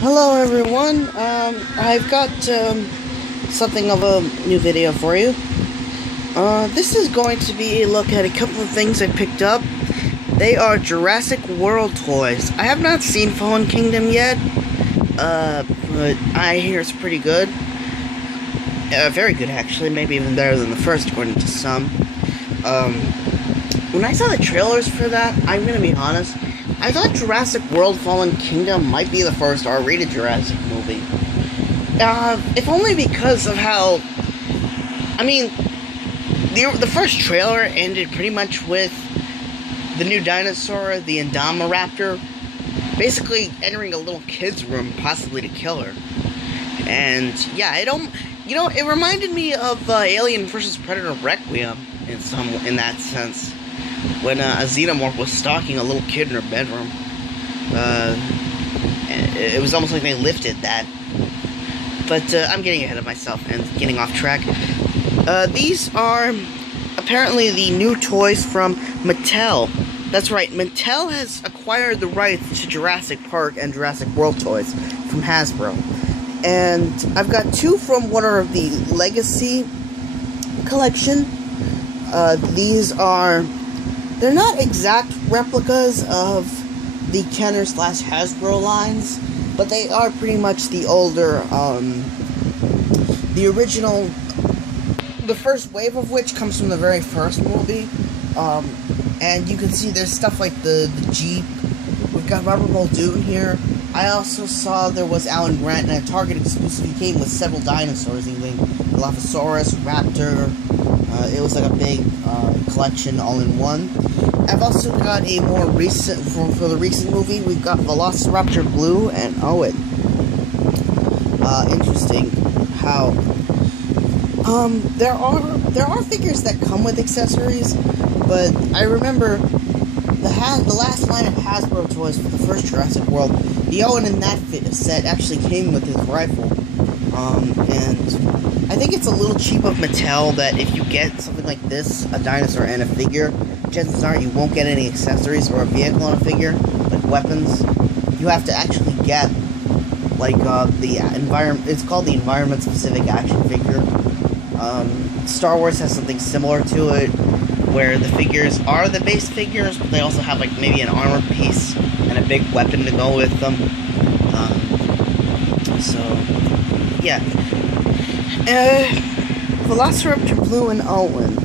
Hello everyone, I've got something of a new video for you. This is going to be a look at a couple of things I picked up. They are Jurassic World Toys. I have not seen Fallen Kingdom yet, but I hear it's pretty good. Very good actually, maybe even better than the first according to some. When I saw the trailers for that, I'm gonna be honest, I thought Jurassic World Fallen Kingdom might be the first R-rated Jurassic movie. If only because of how... I mean, the first trailer ended pretty much with the new dinosaur, the Indominaptor, basically entering a little kid's room, possibly to kill her. And, yeah, it reminded me of Alien vs. Predator Requiem, in that sense. When a xenomorph was stalking a little kid in her bedroom. And it was almost like they lifted that. But I'm getting ahead of myself and getting off track. These are apparently the new toys from Mattel. That's right, Mattel has acquired the rights to Jurassic Park and Jurassic World toys from Hasbro. And I've got two from one of the Legacy collection. These are... They're not exact replicas of the Kenner/Hasbro lines, but they are pretty much the older, the original, the first wave of which comes from the very first movie, and you can see there's stuff like the Jeep. We've got Robert Muldoon here. I also saw there was Alan Grant, and a Target exclusive. He came with several dinosaurs, including Dilophosaurus, Raptor. It was like a big collection all in one. I've also got a more recent, for the recent movie, we've got Velociraptor Blue and Owen. Interesting how, there are figures that come with accessories, but I remember the last line of Hasbro toys for the first Jurassic World, the Owen in that set actually came with his rifle. And I think it's a little cheap of Mattel that if you get something like this, a dinosaur and a figure, chances are you won't get any accessories or a vehicle and a figure, like weapons. You have to actually get, like, the environment, it's called the environment-specific action figure. Star Wars has something similar to it, where the figures are the base figures, but they also have, like, maybe an armor piece and a big weapon to go with them. So, yeah. Velociraptor Blue and Owen.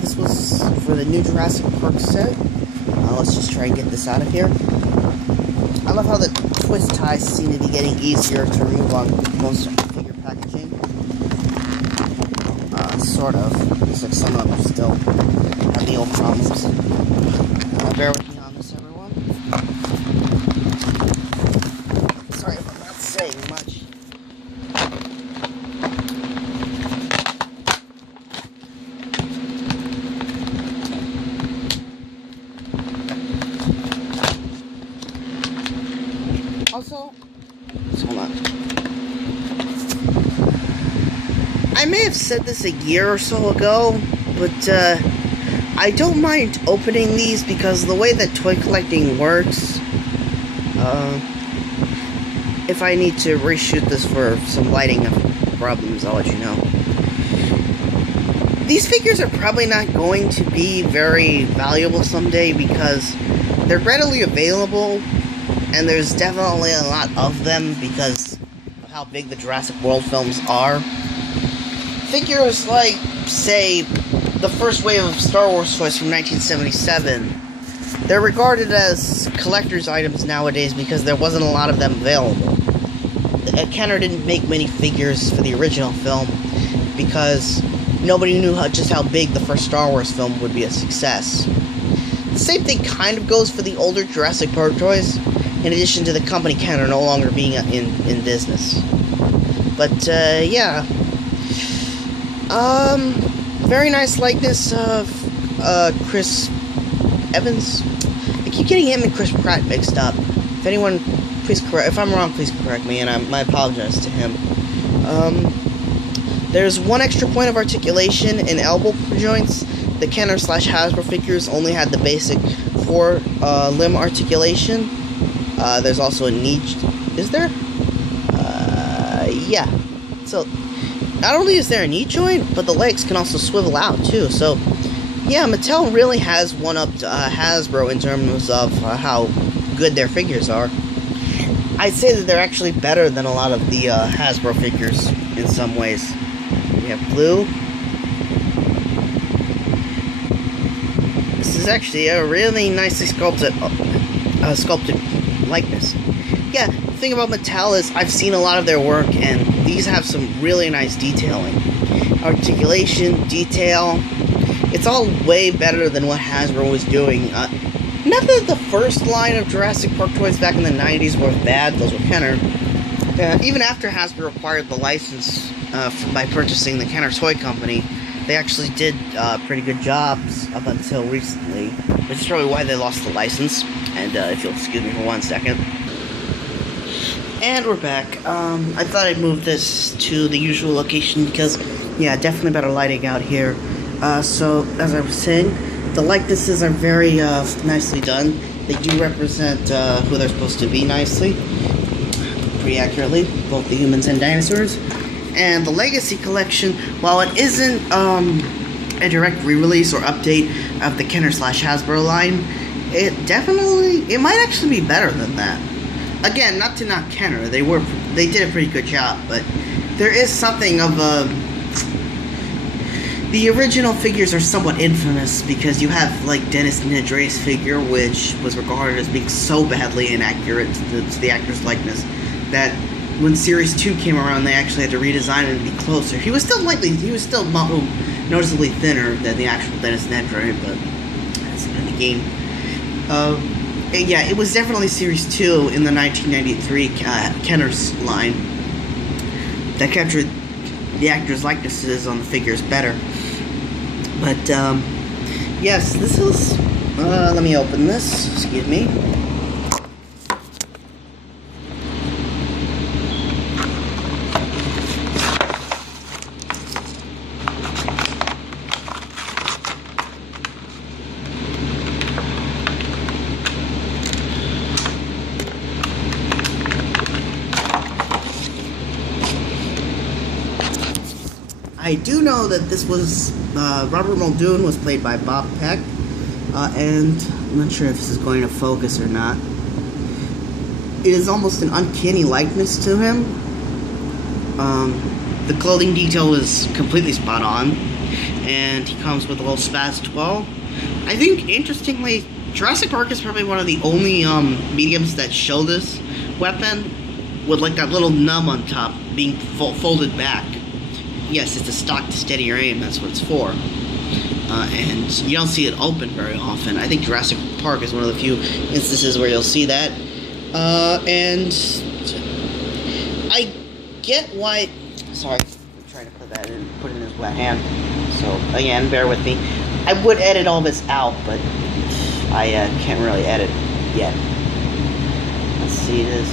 This was for the new Jurassic Park set. Let's just try and get this out of here. I love how the twist ties seem to be getting easier to remove on most figure packaging. Sort of. Looks like some of them still have the old problems. Bear with me on this, everyone. Sorry if I'm not saying much. Also, hold on. I may have said this a year or so ago, but I don't mind opening these because the way that toy collecting works, if I need to reshoot this for some lighting problems, I'll let you know. These figures are probably not going to be very valuable someday because they're readily available. And there's definitely a lot of them because of how big the Jurassic World films are. Figures like, say, the first wave of Star Wars toys from 1977, they're regarded as collector's items nowadays because there wasn't a lot of them available. Kenner didn't make many figures for the original film because nobody knew just how big the first Star Wars film would be a success. The same thing kind of goes for the older Jurassic Park toys. In addition to the company Kenner no longer being in business. But, yeah. Very nice likeness of, Chris Evans. I keep getting him and Chris Pratt mixed up. If anyone, please correct, if I'm wrong, please correct me, and I apologize to him. There's one extra point of articulation in elbow joints. The Kenner/Hasbro figures only had the basic 4 limb articulation. There's also a knee... Is there? Yeah. So, not only is there a knee joint, but the legs can also swivel out, too. So, yeah, Mattel really has one-upped Hasbro in terms of how good their figures are. I'd say that they're actually better than a lot of the Hasbro figures in some ways. We have blue. This is actually a really nicely sculpted likeness. Yeah, the thing about Mattel is I've seen a lot of their work, and these have some really nice detailing. Articulation, detail, it's all way better than what Hasbro was doing. Not that the first line of Jurassic Park toys back in the 90s were bad, those were Kenner. Even after Hasbro acquired the license by purchasing the Kenner Toy Company, they actually did pretty good jobs up until recently, which is probably why they lost the license. And if you'll excuse me for 1 second. And we're back. I thought I'd move this to the usual location because, yeah, definitely better lighting out here. So, as I was saying, the likenesses are very nicely done. They do represent who they're supposed to be nicely, pretty accurately, both the humans and dinosaurs. And the Legacy Collection, while it isn't a direct re-release or update of the Kenner/Hasbro line, it might actually be better than that. Again, not to knock Kenner, they did a pretty good job, but there is something of a... The original figures are somewhat infamous because you have, like, Dennis Nedry's figure, which was regarded as being so badly inaccurate to the actor's likeness that when Series 2 came around, they actually had to redesign it to be closer. He was still noticeably thinner than the actual Dennis Nedry, but that's in the game. Yeah, it was definitely Series 2 in the 1993 Kenner's line that captured the actors' likenesses on the figures better. But, yes, this is, let me open this, excuse me. I do know that this was, Robert Muldoon was played by Bob Peck, and I'm not sure if this is going to focus or not. It is almost an uncanny likeness to him. The clothing detail is completely spot on, and he comes with a little spaz 12. I think, interestingly, Jurassic Park is probably one of the only mediums that show this weapon with like that little nub on top being folded back. Yes, it's a stock to steady your aim, that's what it's for. And you don't see it open very often. I think Jurassic Park is one of the few instances where you'll see that. And I get why... Sorry, I'm trying to put it in his wet hand. So, again, bear with me. I would edit all this out, but I can't really edit yet. Let's see this.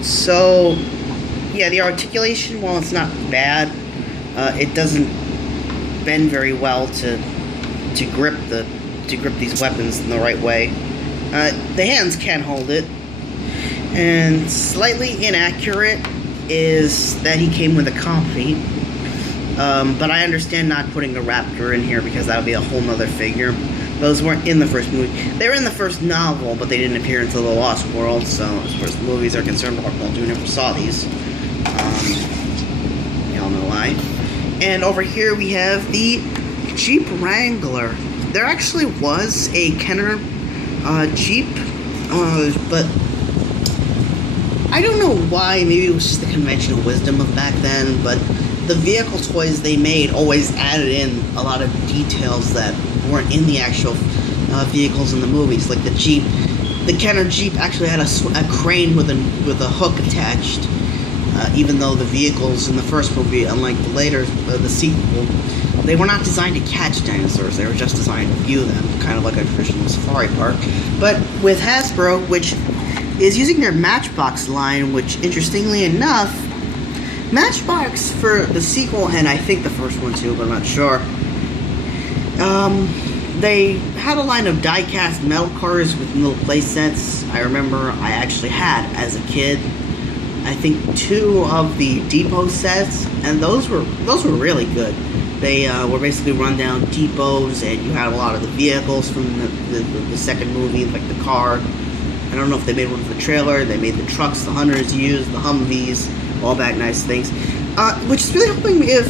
So, yeah, the articulation, while it's not bad, it doesn't bend very well to grip these weapons in the right way. The hands can hold it, and slightly inaccurate is that he came with a copy. But I understand not putting a raptor in here because that would be a whole nother figure. Those weren't in the first movie. They were in the first novel, but they didn't appear until The Lost World, so as far as the movies are concerned, Muldoon never saw these. Y'all know why. And over here we have the Jeep Wrangler. There actually was a Kenner Jeep, but I don't know why. Maybe it was just the conventional wisdom of back then, but the vehicle toys they made always added in a lot of details that weren't in the actual vehicles in the movies, like the Jeep. The Kenner Jeep actually had a crane with a hook attached, even though the vehicles in the first movie, unlike the later, the sequel, they were not designed to catch dinosaurs. They were just designed to view them, kind of like a traditional safari park. But with Hasbro, which is using their Matchbox line, which, interestingly enough, Matchbox for the sequel, and I think the first one too, but I'm not sure. They had a line of die-cast metal cars with little play sets. I remember I actually had, as a kid, I think 2 of the depot sets, and those were really good. They were basically run-down depots, and you had a lot of the vehicles from the second movie, like the car. I don't know if they made one for the trailer. They made the trucks, the Hunters used, the Humvees, all that nice things. Which is really hoping if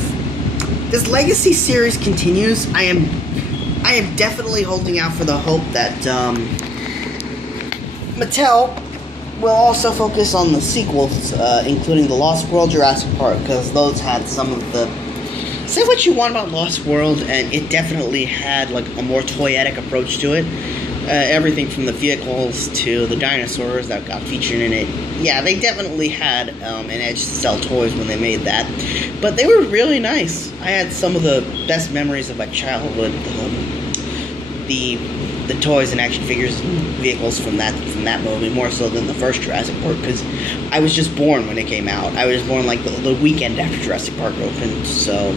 this Legacy series continues, I am definitely holding out for the hope that Mattel will also focus on the sequels, including the Lost World, Jurassic Park, because those had some of the... Say what you want about Lost World, and it definitely had like a more toyetic approach to it. Everything from the vehicles to the dinosaurs that got featured in it. Yeah, they definitely had an edge to sell toys when they made that. But they were really nice. I had some of the best memories of my childhood. The toys and action figures and vehicles from that movie, more so than the first Jurassic Park, because I was just born when it came out. I was born like the weekend after Jurassic Park opened, so...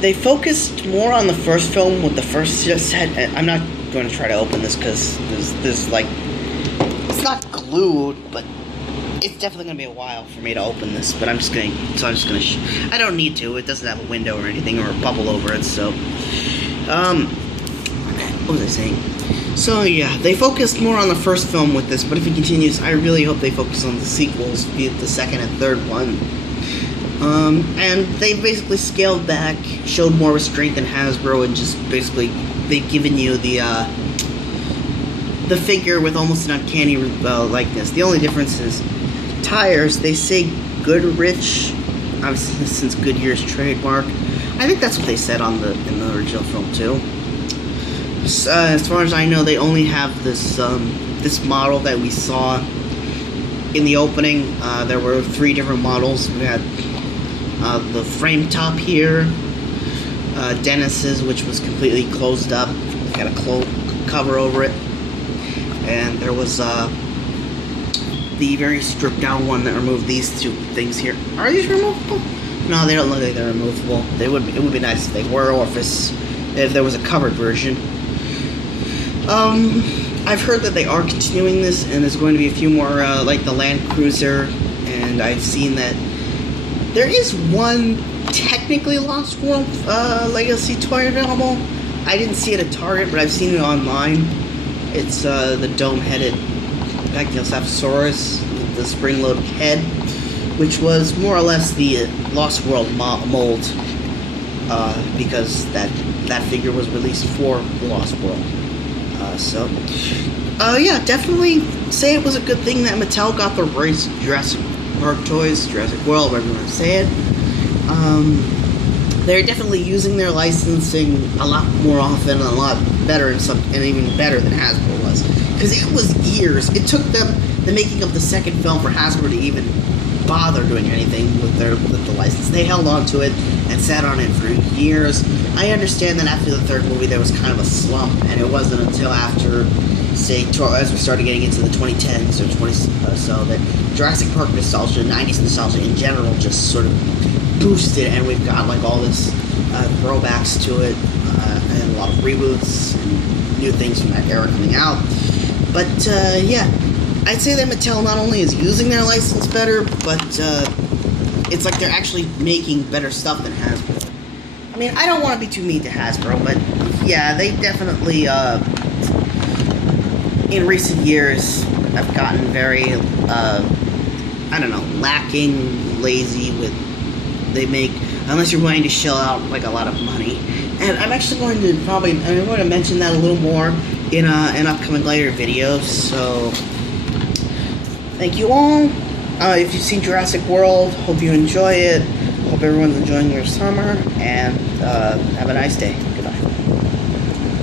they focused more on the first film with the first set. I'm not going to try to open this because there's like... It's not glued, but it's definitely going to be a while for me to open this, but I'm just going to... I don't need to. It doesn't have a window or anything or a bubble over it, so... what was I saying? So yeah, they focused more on the first film with this, but if it continues, I really hope they focus on the sequels, be it the second and third one. And they basically scaled back, showed more restraint than Hasbro, and just basically they've given you the figure with almost an uncanny likeness. The only difference is tires. They say Goodrich, obviously since Goodyear's trademark. I think that's what they said in the original film too. As far as I know, they only have this model that we saw in the opening. There were 3 different models. We had the frame top here, Dennis's, which was completely closed up, got a cover over it, and there was the very stripped down one that removed these 2 things here. Are these removable? No, they don't look like they're removable. It would be nice if they were, or if there was a covered version. I've heard that they are continuing this, and there's going to be a few more, like the Land Cruiser, and I've seen that there is one technically Lost World Legacy toy available. I didn't see it at Target, but I've seen it online. It's the dome-headed Pachycephalosaurus, the spring-loaded head, which was more or less the Lost World mold, because that figure was released for the Lost World. Yeah, definitely say it was a good thing that Mattel got the rights to Jurassic Park toys, Jurassic World, whatever you want to say it. They're definitely using their licensing a lot more often and a lot better, and even better than Hasbro was. Because it was years. It took them the making of the second film for Hasbro to even bother doing anything with the license. They held on to it and sat on it for years. I understand that after the third movie there was kind of a slump, and it wasn't until after, say, as we started getting into the 2010s or 20s or so, that Jurassic Park nostalgia, 90s nostalgia in general, just sort of boosted, and we've got like all this throwbacks to it, and a lot of reboots and new things from that era coming out. But yeah, I'd say that Mattel not only is using their license better, but it's like they're actually making better stuff than Hasbro. I mean, I don't want to be too mean to Hasbro, but yeah, they definitely, in recent years, have gotten very, I don't know, lacking, lazy with, they make, unless you're willing to shell out, like, a lot of money. And I'm actually going to I'm going to mention that a little more in upcoming later videos, so thank you all. If you've seen Jurassic World, hope you enjoy it. Hope everyone's enjoying your summer, and have a nice day. Goodbye.